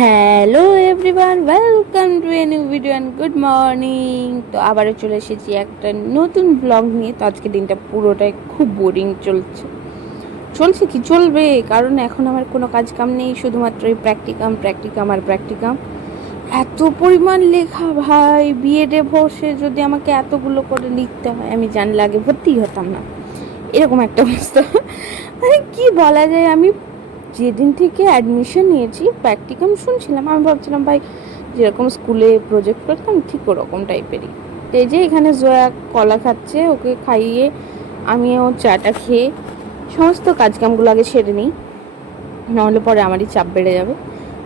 Hello everyone welcome to a new video and good morning তো আবারও চলে এসেছি একটা নতুন ব্লগ নিয়ে। তো আজকে দিনটা পুরোটাই খুব বোরিং চলছে। চলছে কি? চলবে, কারণ এখন আমার কোনো কাজ কাম নেই, শুধুমাত্র এই প্র্যাকটিকাম প্র্যাকটিকাম আর প্র্যাকটিকাম এত পরিমাণ লেখা ভাই বিএডে বসে যদি আমাকে এতগুলো করে লিখতে হয়, আমি জানলে আগে ভর্তিই হতাম না। এরকম একটা অবস্থা। মানে কি বলা যায়, আমি যেদিন থেকে অ্যাডমিশন নিয়েছি প্র্যাকটিকাম শুনছিলাম। আমি ভাবছিলাম, ভাই, যেরকম স্কুলে প্রজেক্ট করতাম, ঠিক ওরকম টাইপেরই এই যে এখানে জয়া কলা খাচ্ছে, ওকে খাইয়ে আমিও চাটা খেয়ে সমস্ত কাজকামগুলো আগে সেরে নিই। নাহলে পরে আমারই চাপ বেড়ে যাবে।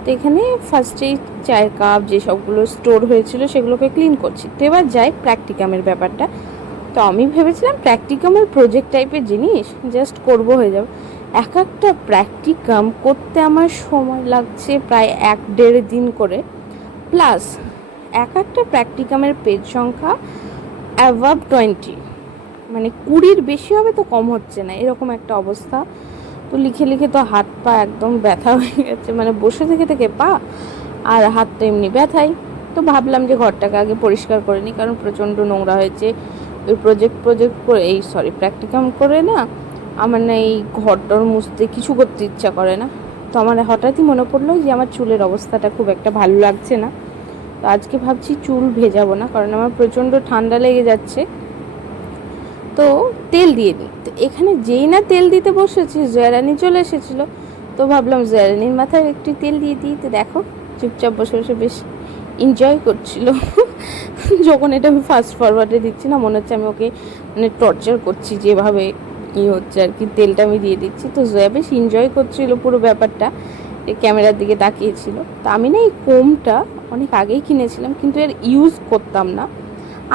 তো এখানে ফার্স্টেই চায়ের কাপ যেসবগুলো স্টোর হয়েছিল, সেগুলোকে ক্লিন করছি। তো এবার যাই প্র্যাকটিকামের ব্যাপারটা। তো আমি ভেবেছিলাম প্র্যাকটিকামের প্রজেক্ট টাইপের জিনিস জাস্ট করব হয়ে যাবে। এক একটা প্র্যাকটিকাম করতে আমার সময় লাগছে প্রায় এক দেড় দিন করে। প্লাস এক একটা প্র্যাকটিকামের পেজ সংখ্যা অ্যাভাব টোয়েন্টি মানে কুড়ির বেশি হবে তো কম হচ্ছে না, এরকম একটা অবস্থা। তো লিখে লিখে তো হাত পা একদম ব্যথা হয়ে গেছে মানে বসে থেকে থেকে পা আর হাত তো এমনি ব্যথাই। তো ভাবলাম যে ঘরটাকে আগে পরিষ্কার করে নিই, কারণ প্রচণ্ড নোংরা হয়েছে। ওই প্রজেক্ট প্রজেক্ট করে, এই সরি প্র্যাকটিকাম করে না আমার না এই ঘরটর মুছতে কিছু করতে ইচ্ছা করে না। তো আমার হঠাৎই মনে পড়ল যে আমার চুলের অবস্থাটা খুব একটা ভালো লাগছে না। তো আজকে ভাবছি চুল ভেজাবো না, কারণ আমার প্রচণ্ড ঠান্ডা লেগে যাচ্ছে। তো তেল দিয়ে দিই। তো এখানে যেই না তেল দিতে বসেছি, জয়ারানি চলে এসেছিল। তো ভাবলাম জয়ারানির মাথায় একটু তেল দিয়ে দিই। তো দেখো, চুপচাপ বসে বসে বেশ এনজয় করছিল। যখন এটা আমি ফাস্ট ফরওয়ার্ডে দিচ্ছি না, মনে হচ্ছে আমি ওকে মানে টর্চার করছি যেভাবে ই হচ্ছে আর কি, তেলটা আমি দিয়ে দিচ্ছি। তো জয়া বেশ এনজয় করছিল পুরো ব্যাপারটা ক্যামেরার দিকে তাকিয়েছিল। তো আমি না এই কোমটা অনেক আগেই কিনেছিলাম, কিন্তু এর ইউজ করতাম না।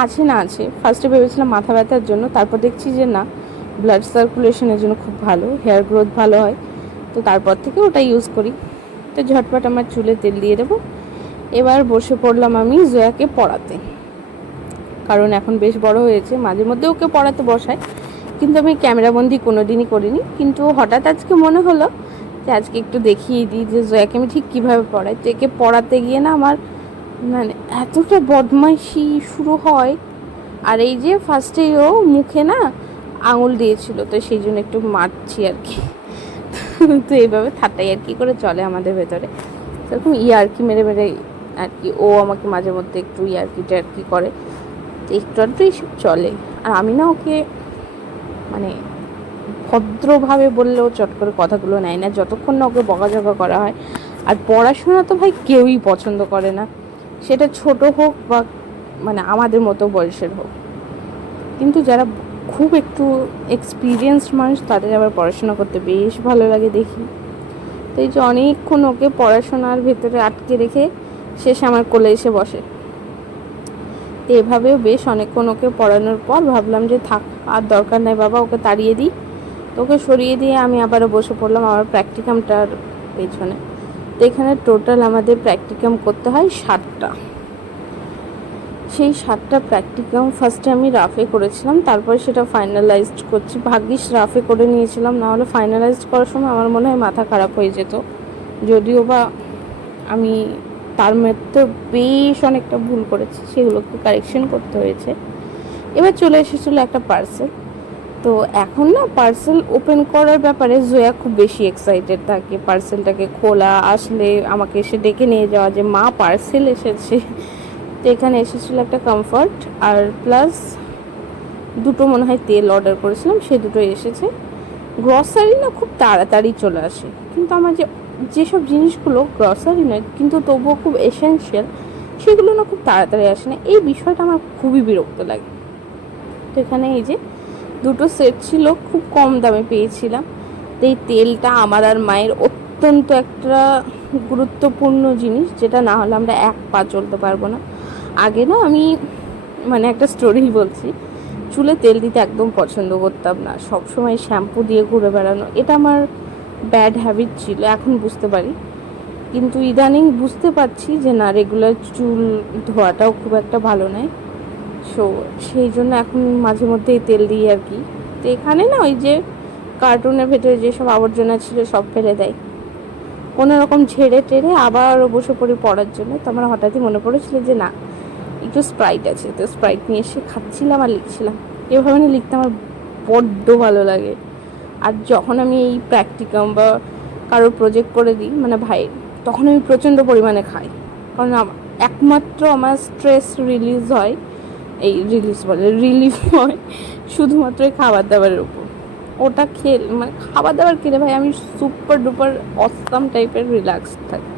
আছে না আছে ফার্স্টে ভেবেছিলাম মাথা ব্যথার জন্য, তারপর দেখছি যে না ব্লাড সার্কুলেশনের জন্য খুব ভালো হেয়ার গ্রোথ ভালো হয়। তো তারপর থেকে ওটা ইউজ করি। তো ঝটপট আমার চুলে তেল দিয়ে দেবো। এবার বসে পড়লাম আমি জয়াকে পড়াতে। কারণ এখন বেশ বড় হয়েছে, মাঝে মধ্যে ওকে পড়াতে বসায়। কিন্তু আমি ক্যামেরাবন্দি কোনো দিনই করিনি। কিন্তু হঠাৎ আজকে মনে হলো যে আজকে একটু দেখিয়ে দিই যে জয়াকে আমি ঠিক কীভাবে পড়াই। তো একে পড়াতে গিয়ে না আমার মানে এতটা বদমাইশি শুরু হয়। আর এই যে ফার্স্টেই ও মুখে না আঙুল দিয়েছিল, তো সেই জন্য একটু মারছি আর কি। তো এইভাবে ঠাট্টাই আর কি করে চলে আমাদের ভেতরে। সেরকম ইয়ার্কি মেরে মেরে আর কি, ও আমাকে মাঝে মধ্যে একটু ইয়ার্কি টার্কি করে। তো একটু আধটু চলে। আর আমি না ওকে মানে ভদ্রভাবে বললেও চট করে কথাগুলো নেয় না। যতক্ষণ না ওকে বকাঝকা করা হয়। আর পড়াশোনা তো ভাই কেউই পছন্দ করে না। সেটা ছোট হোক বা মানে আমাদের মতো বয়সের হোক। কিন্তু যারা খুব একটু এক্সপিরিয়েন্সড মানুষ, তাদের আবার পড়াশোনা করতে বেশ ভালো লাগে দেখি। তো এই যে অনেকক্ষণ ওকে পড়াশোনার ভেতরে আটকে রেখে শেষে আমার কোলে এসে বসে। তো এভাবেও বেশ অনেকক্ষণ ওকে পড়ানোর পর ভাবলাম যে থাক, আর দরকার নেই বাবা, ওকে তাড়িয়ে দিই। তো ওকে সরিয়ে দিয়ে আমি আবারও বসে পড়লাম আমার প্র্যাকটিকামটার পেছনে। তো এখানে টোটাল আমাদের প্র্যাকটিকাম করতে হয় ষাটটা সেই সাতটা প্র্যাকটিকাম ফার্স্টে আমি রাফে করেছিলাম, তারপরে সেটা ফাইনালাইজড করছি। ভাগ্যিস রাফে করে নিয়েছিলাম নাহলে ফাইনালাইজড করার সময় আমার মনে হয় মাথা খারাপ হয়ে যেত। যদিও বা আমি তার মধ্যে বেশ অনেকটা ভুল করেছি, সেগুলোকে কারেকশন করতে হয়েছে। এবার চলে এসেছিল একটা পার্সেল তো এখন না পার্সেল ওপেন করার ব্যাপারে জয়া খুব বেশি এক্সাইটেড থাকে। পার্সেলটাকে খোলা, আসলে আমাকে এসে ডেকে নিয়ে যাওয়া যে, মা পার্সেল এসেছে। তো এখানে এসেছিল একটা কমফর্ট আর প্লাস দুটো মনে হয় তেল অর্ডার করেছিলাম, সে দুটো এসেছে। গ্রসারি না খুব তাড়াতাড়ি চলে আসে। কিন্তু আমার যে যেসব জিনিসগুলো গ্রসারি নয়, কিন্তু তবুও খুব এসেন্সিয়াল সেগুলো না খুব তাড়াতাড়ি আসে না। এই বিষয়টা আমার খুবই বিরক্ত লাগে। তো এখানে এই যে দুটো সেট ছিল, খুব কম দামে পেয়েছিলাম। তো এই তেলটা আমার আর মায়ের অত্যন্ত একটা গুরুত্বপূর্ণ জিনিস, যেটা না হলে আমরা এক পা চলতে পারব না। আগে না আমি মানে একটা স্টোরি বলছি, চুলে তেল দিতে একদম পছন্দ করতাম না। সব সময় শ্যাম্পু দিয়ে ঘুরে বেড়ানো, এটা আমার ব্যাড হ্যাবিট ছিল, এখন বুঝতে পারি। কিন্তু ইদানিং বুঝতে পারছি যে না রেগুলার চুল ধোয়াটাও খুব একটা ভালো নয়। সো সেই জন্য এখন মাঝে মধ্যে এই তেল দিই আর কি। তো এখানে না, ওই যে কার্টুনের ভেতরে যেসব আবর্জনা ছিল সব ফেলে দেয়। কোনো রকম ঝেড়ে টেড়ে আবার বসে পড়ি পড়ার জন্য। তো আমার হঠাৎই মনে পড়েছিল যে না, একটু স্প্রাইট আছে। তো স্প্রাইট নিয়ে এসে খাচ্ছিলাম আর লিখছিলাম। এভাবে লিখতে আমার বড্ড ভালো লাগে। আর যখন আমি এই প্র্যাকটিকাম বা কারোর প্রজেক্ট করে দিই মানে ভাই, তখন আমি প্রচণ্ড পরিমাণে খাই। কারণ একমাত্র আমার স্ট্রেস রিলিজ হয়, এই রিলিজ বলে রিলিফ হয় শুধুমাত্র খাবার দাবারের উপর। ওটা খেলে মানে খাবার দাবার খেলে ভাই আমি সুপার ডুপার অসাম টাইপের রিল্যাক্স থাকি।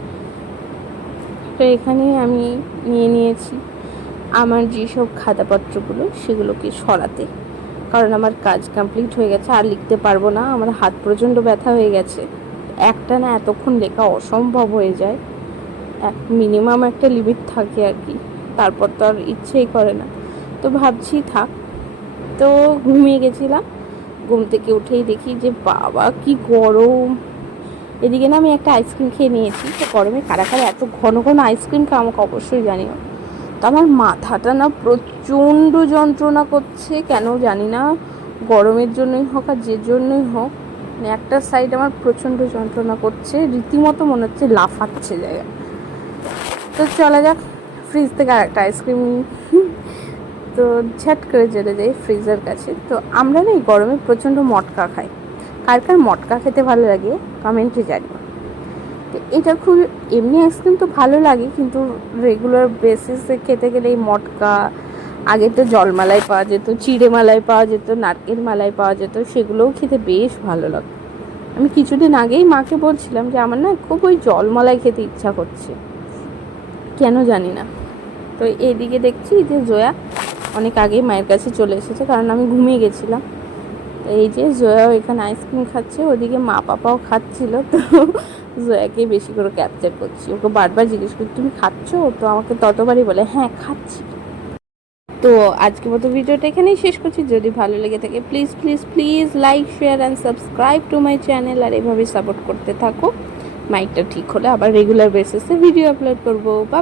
তো এখানে আমি নিয়ে নিয়েছি আমার যেসব খাতাপত্রগুলো সেগুলোকে সরাতে। কারণ আমার কাজ কমপ্লিট হয়ে গেছে, আর লিখতে পারব না, আমার হাত প্রচণ্ড ব্যথা হয়ে গেছে। একটা না এতক্ষণ লেখা অসম্ভব হয়ে যায়। এক মিনিমাম একটা লিমিট থাকে আর কি, তারপর তো আর ইচ্ছেই করে না। তো ভাবছি থাক। তো ঘুমিয়ে গেছিলাম, ঘুম থেকে উঠেই দেখি যে বাবা কি গরম। এদিকে না আমি একটা আইসক্রিম খেয়ে নিয়েছি, তো গরমে কারা কারা এত ঘন ঘন আইসক্রিম খায় আমাকে অবশ্যই জানিও। তো আমার মাথাটা না প্রচণ্ড যন্ত্রণা করছে, কেন জানি না। গরমের জন্যই হোক আর যে জন্যই হোক মানে একটা সাইড আমার প্রচণ্ড যন্ত্রণা করছে, রীতিমতো মনে হচ্ছে লাফাচ্ছে জায়গা তো চলা যাক ফ্রিজ থেকে আরেকটা আইসক্রিম তো ঝ্যাট করে চলে যাই ফ্রিজের কাছে। তো আমরা না এই গরমে প্রচণ্ড মটকা খাই। কার কার মটকা খেতে ভালো লাগে কমেন্টে জানিও। তো এটা খুব এমনি আইসক্রিম তো ভালো লাগে, কিন্তু রেগুলার বেসিসে খেতে গেলে এই মটকা, আগে তো জলমালাই পাওয়া যেত, চিড়ে মালাই পাওয়া যেত, নারকেল মালাই পাওয়া যেত, সেগুলোও খেতে বেশ ভালো লাগে আমি কিছুদিন আগেই মাকে বলছিলাম যে, আমার না খুব ওই জলমালাই খেতে ইচ্ছা করছে। কেন জানি না। তো এইদিকে দেখছি যে, জয়া অনেক আগেই মায়ের কাছে চলে এসেছে, কারণ আমি ঘুমিয়ে গেছিলাম। এই যে, জয়াও এখানে আইসক্রিম খাচ্ছে, ওদিকে মা পাপাও খাচ্ছিল, তো জয়াকে বেশি করে ক্যাপচার করছি। ওকে বারবার জিজ্ঞেস করি, তুমি খাচ্ছ? তো আমাকে ততবারই বলে হ্যাঁ খাচ্ছি। তো আজকে মতো ভিডিওটা এখানেই শেষ করছি। যদি ভালো লেগে থাকে please please please like share and subscribe to my channel আর এভাবে সাপোর্ট করতে থাকো। মাইকটা ঠিক হলে আবার রেগুলার বেসিসে ভিডিও আপলোড করব। বা